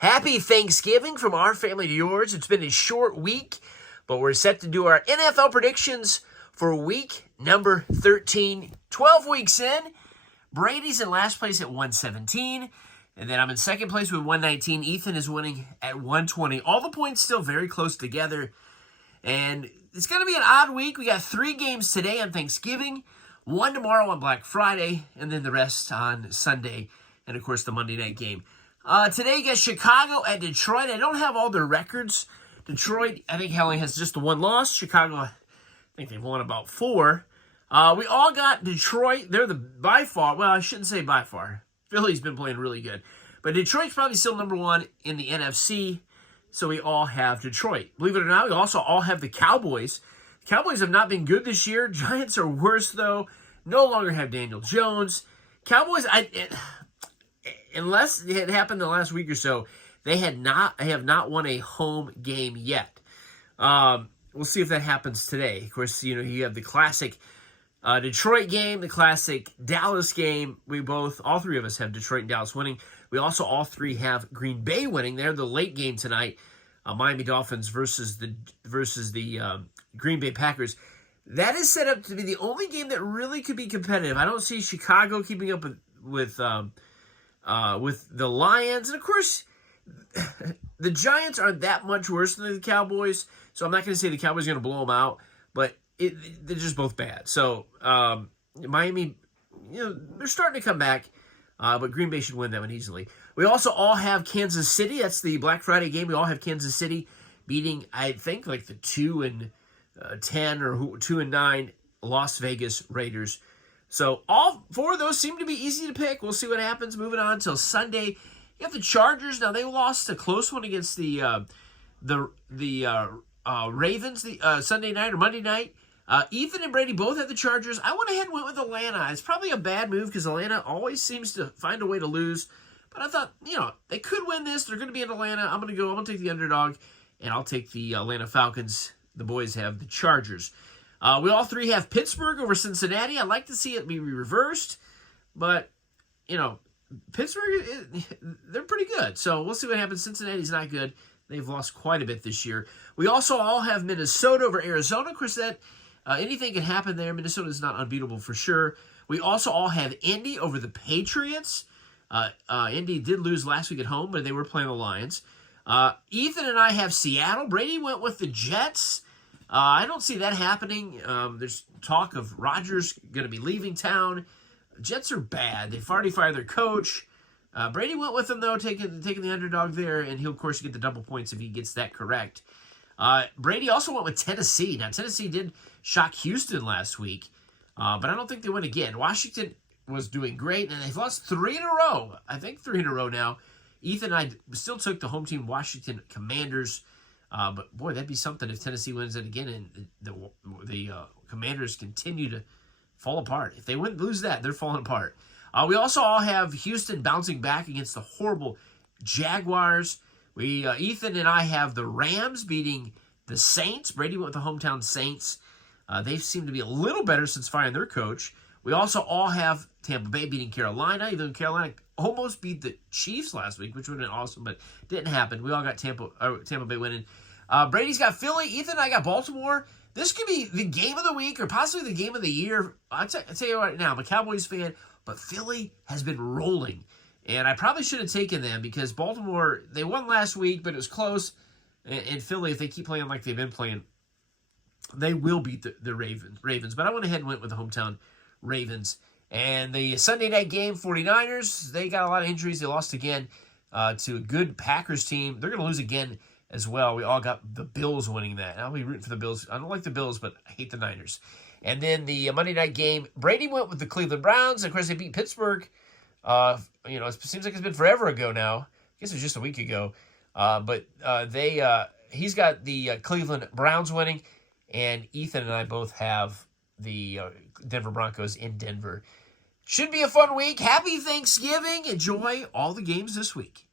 Happy Thanksgiving from our family to yours. It's been a short week, but we're set to do our NFL predictions for week number 13. 12 weeks in, Brady's in last place at 117, and then I'm in second place with 119. Ethan is winning at 120. All the points still very close together, and it's going to be an odd week. We got 3 games today on Thanksgiving, 1 tomorrow on Black Friday, and then the rest on Sunday, and of course the Monday night game. Today you got Chicago at Detroit. I don't have all their records. Detroit, I think, only has just the 1 loss. Chicago, I think they've won about 4. We all got Detroit. They're by far, well, I shouldn't say by far. Philly's been playing really good. But Detroit's probably still number 1 in the NFC, so we all have Detroit. Believe it or not, we also all have the Cowboys. The Cowboys have not been good this year. Giants are worse, though. No longer have Daniel Jones. Cowboys, unless it had happened the last week or so, they have not won a home game yet. We'll see if that happens today. Of course, you have the classic Detroit game, the classic Dallas game. All 3 of us have Detroit and Dallas winning. We also all 3 have Green Bay winning. They're the late game tonight. Miami Dolphins versus the Green Bay Packers. That is set up to be the only game that really could be competitive. I don't see Chicago keeping up with the Lions. And, of course, the Giants aren't that much worse than the Cowboys, so I'm not going to say the Cowboys are going to blow them out, but they're just both bad. So, Miami, they're starting to come back, but Green Bay should win that one easily. We also all have Kansas City. That's the Black Friday game. We all have Kansas City beating, I think, like the 2-10 or 2-9 Las Vegas Raiders. So all 4 of those seem to be easy to pick. We'll see what happens. Moving on until Sunday, you have the Chargers. Now they lost a close one against the Ravens Sunday night or Monday night. Ethan and Brady both had the Chargers. I went ahead and went with Atlanta. It's probably a bad move because Atlanta always seems to find a way to lose. But I thought, they could win this. They're going to be in Atlanta. I'm going to take the underdog, and I'll take the Atlanta Falcons. The boys have the Chargers. We all 3 have Pittsburgh over Cincinnati. I'd like to see it be reversed, but, Pittsburgh, they're pretty good. So we'll see what happens. Cincinnati's not good. They've lost quite a bit this year. We also all have Minnesota over Arizona. Of course, anything can happen there. Minnesota is not unbeatable for sure. We also all have Indy over the Patriots. Indy did lose last week at home, but they were playing the Lions. Ethan and I have Seattle. Brady went with the Jets. I don't see that happening. There's talk of Rodgers going to be leaving town. Jets are bad. They've already fired their coach. Brady went with them, though, taking the underdog there, and he'll, of course, get the double points if he gets that correct. Brady also went with Tennessee. Now, Tennessee did shock Houston last week, but I don't think they win again. Washington was doing great, and they've lost 3 in a row. I think 3 in a row now. Ethan and I still took the home team Washington Commanders. But, boy, that'd be something if Tennessee wins it again and the Commanders continue to fall apart. If they lose that, they're falling apart. We also all have Houston bouncing back against the horrible Jaguars. Ethan and I have the Rams beating the Saints. Brady went with the hometown Saints. They seem to be a little better since firing their coach. We also all have Tampa Bay beating Carolina, even though Carolina almost beat the Chiefs last week, which would have been awesome, but didn't happen. We all got Tampa Bay winning. Brady's got Philly. Ethan and I got Baltimore. This could be the game of the week or possibly the game of the year. I'll tell you right now, I'm a Cowboys fan, but Philly has been rolling. And I probably should have taken them because Baltimore, they won last week, but it was close. And Philly, if they keep playing like they've been playing, they will beat the Ravens. But I went ahead and went with the hometown Ravens. And the Sunday night game, 49ers, they got a lot of injuries. They lost again to a good Packers team. They're going to lose again as well. We all got the Bills winning that. I'll be rooting for the Bills. I don't like the Bills, but I hate the Niners. And then the Monday night game, Brady went with the Cleveland Browns. Of course, they beat Pittsburgh. It seems like it's been forever ago now. I guess it was just a week ago. But he's got the Cleveland Browns winning, and Ethan and I both have the Denver Broncos in Denver. Should be a fun week. Happy Thanksgiving. Enjoy all the games this week.